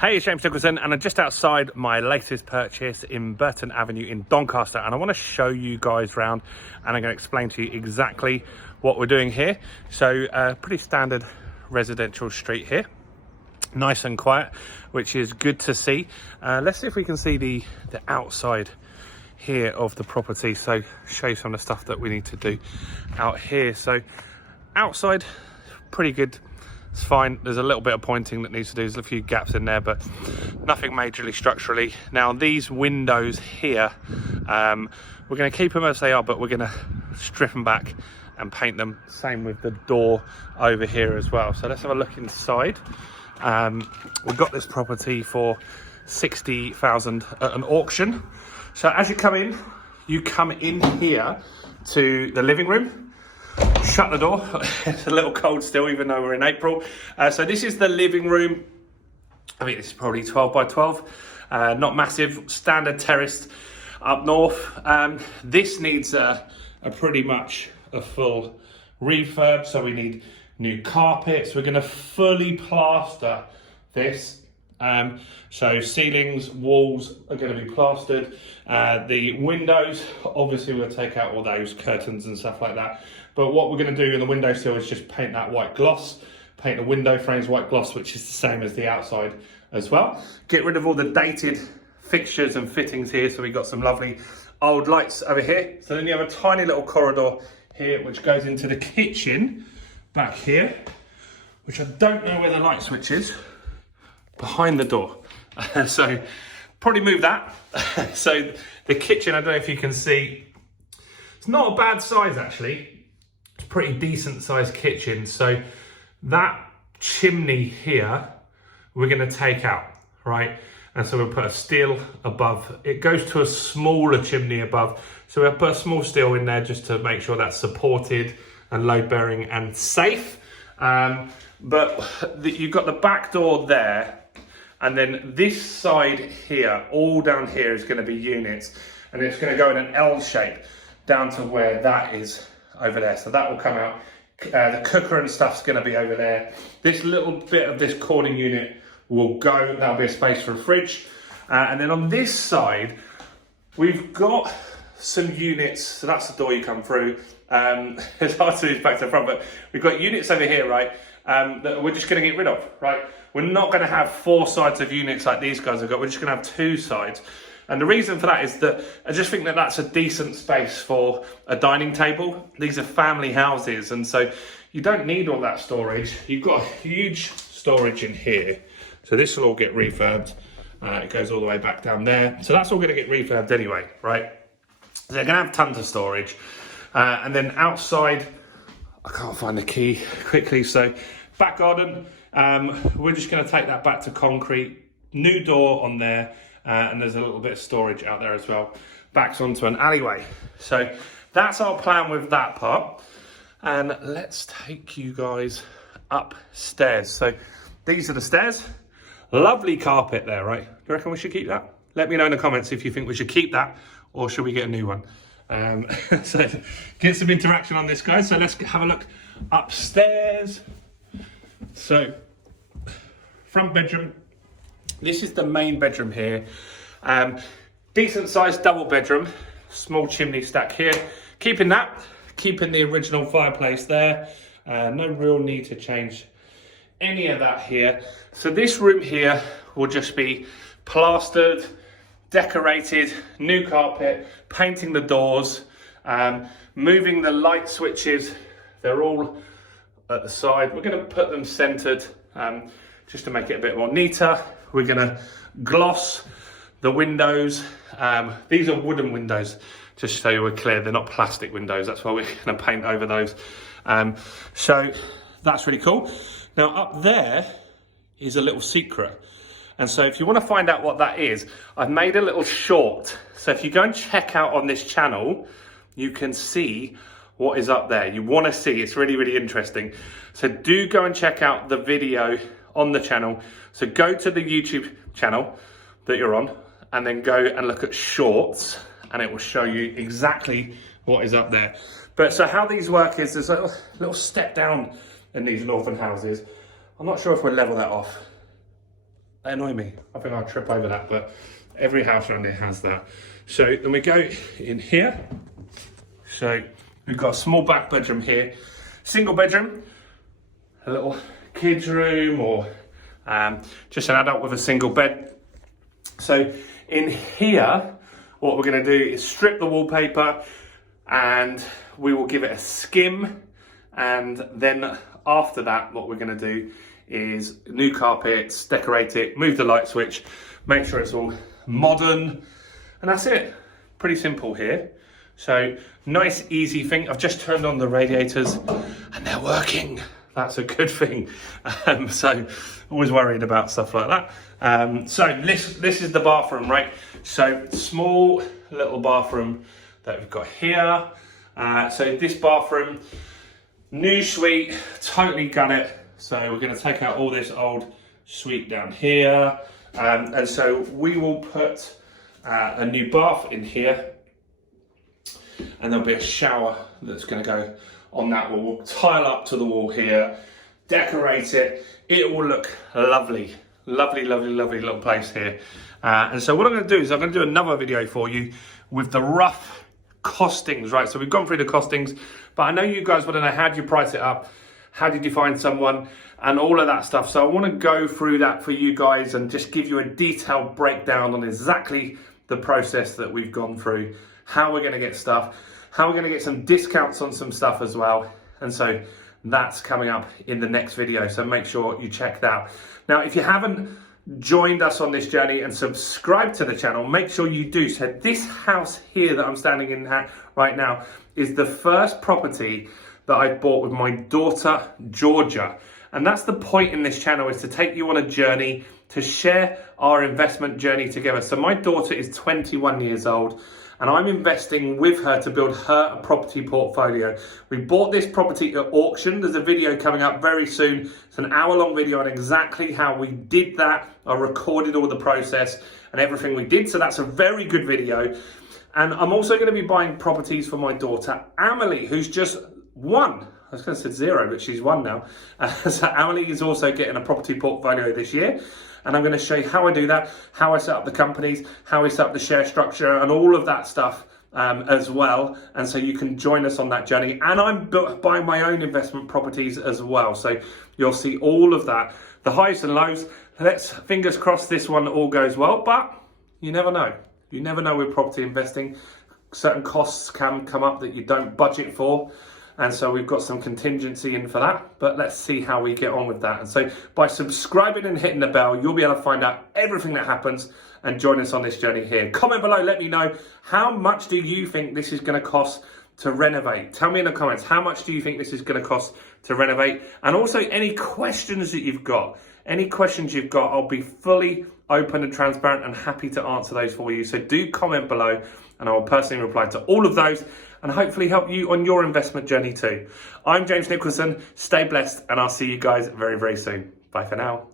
Hey, it's James Nicholson, and I'm just outside my latest purchase in Burton Avenue in Doncaster, and I want to show you guys around, and I'm going to explain to you exactly what we're doing here. So, pretty standard residential street here, nice and quiet, which is good to see. Let's see if we can see the outside here of the property. So, show you some of the stuff that we need to do out here. So, outside, pretty good. It's fine. There's a little bit of pointing that needs to do. There's a few gaps in there, but nothing majorly structurally. Now, these windows here, we're going to keep them as they are, but we're going to strip them back and paint them. Same with the door over here as well. So let's have a look inside. We got this property for 60,000 at an auction. So as you come in here to the living room. Shut the door. It's a little cold still, even though we're in April. So this is the living room. I think it's probably 12 by 12. Not massive, standard terraced up north. This needs a pretty much a full refurb. So we need new carpets. We're going to fully plaster this. So ceilings, walls are going to be plastered. The windows, obviously we'll take out all those curtains and stuff like that. But what we're going to do in the windowsill is just paint that white gloss, paint the window frames white gloss, which is the same as the outside as well. Get rid of all the dated fixtures and fittings here. So we've got some lovely old lights over here. So then you have a tiny little corridor here, which goes into the kitchen back here, which I don't know where the light switch is. Behind the door. So probably move that. So the kitchen, I don't know if you can see, it's not a bad size actually. It's a pretty decent sized kitchen. So that chimney here, we're going to take out, right? And so we'll put a steel above. It goes to a smaller chimney above. So we'll put a small steel in there just to make sure that's supported and load bearing and safe. But you've got the back door there. And then this side here, all down here is going to be units, and it's going to go in an L shape down to where that is over there. So that will come out. The cooker and stuff's going to be over there. This little bit of this cording unit will go. That'll be a space for a fridge. And then on this side, we've got some units. So that's the door you come through. It's hard to move back to the front, but we've got units over here, right? That we're just going to get rid of, right? We're not going to have 4 sides of units like these guys have got. We're just going to have 2 sides. And the reason for that is that I just think that that's a decent space for a dining table. These are family houses, and so you don't need all that storage. You've got a huge storage in here. So this will all get refurbed. It goes all the way back down there. So that's all going to get refurbed anyway, right? So they're going to have tons of storage. And then outside, I can't find the key quickly. So back garden, we're just going to take that back to concrete. New door on there, and there's a little bit of storage out there as well. Backs onto an alleyway. So that's our plan with that part. And let's take you guys upstairs. So these are the stairs. Lovely carpet there, right? Do you reckon we should keep that? Let me know in the comments if you think we should keep that or should we get a new one. So get some interaction on this, guys. So let's have a look upstairs. So front bedroom. This is the main bedroom here. Decent sized double bedroom. Small chimney stack here. Keeping the original fireplace there. No real need to change any of that here. So this room here will just be plastered, decorated, new carpet, painting the doors, moving the light switches. They're all at the side. We're going to put them centered just to make it a bit more neater. We're going to gloss the windows. These are wooden windows, just so we're clear. They're not plastic windows. That's why we're going to paint over those. So that's really cool. Now up there is a little secret. And so if you want to find out what that is, I've made a little short. So if you go and check out on this channel, you can see what is up there. You want to see, it's really, really interesting. So do go and check out the video on the channel. So go to the YouTube channel that you're on and then go and look at shorts and it will show you exactly what is up there. But so how these work is there's a little step down in these northern houses. I'm not sure if we'll level that off. They annoy me. I think I'll trip over that, but every house around here has that. So then we go in here. So we've got a small back bedroom here, single bedroom, a little kids room, or just an adult with a single bed. So in here, what we're going to do is strip the wallpaper and we will give it a skim. And then after that, what we're going to do is new carpets, decorate it, move the light switch, make sure it's all modern. And that's it. Pretty simple here. So nice, easy thing. I've just turned on the radiators and they're working. That's a good thing. So always worried about stuff like that. So this is the bathroom, right? So small little bathroom that we've got here. So this bathroom, new suite, totally gun it. So we're going to take out all this old suite down here. And so we will put a new bath in here. And there'll be a shower that's going to go on that wall. We'll tile up to the wall here, decorate it. It will look lovely. Lovely, lovely, lovely little place here. And so what I'm going to do is I'm going to do another video for you with the rough costings, right? So we've gone through the costings, but I know you guys want to know, how do you price it up? How did you find someone? And all of that stuff. So I want to go through that for you guys and just give you a detailed breakdown on exactly the process that we've gone through, how we're going to get stuff, how we're going to get some discounts on some stuff as well. And so that's coming up in the next video. So make sure you check that out. Now, if you haven't joined us on this journey and subscribed to the channel, make sure you do. So this house here that I'm standing in right now is the first property that I bought with my daughter, Georgia. And that's the point in this channel, is to take you on a journey, to share our investment journey together. So my daughter is 21 years old and I'm investing with her to build her a property portfolio. We bought this property at auction. There's a video coming up very soon. It's an hour-long video on exactly how we did that. I recorded all the process and everything we did. So that's a very good video. And I'm also going to be buying properties for my daughter, Amelie, who's just one. I was going to say zero, but she's one now. So Amelie is also getting a property portfolio this year. And I'm going to show you how I do that, how I set up the companies, how I set up the share structure and all of that stuff as well. And so you can join us on that journey. And I'm buying my own investment properties as well. So you'll see all of that, the highs and lows. Let's fingers crossed this one all goes well, but you never know. You never know with property investing. Certain costs can come up that you don't budget for. And so we've got some contingency in for that, but let's see how we get on with that. And so by subscribing and hitting the bell, you'll be able to find out everything that happens and join us on this journey here. Comment below, let me know, how much do you think this is going to cost to renovate? Tell me in the comments, how much do you think this is going to cost to renovate? And also any questions that you've got, I'll be fully open and transparent and happy to answer those for you. So do comment below and I will personally reply to all of those and hopefully help you on your investment journey too. I'm James Nicholson. Stay blessed and I'll see you guys very, very soon. Bye for now.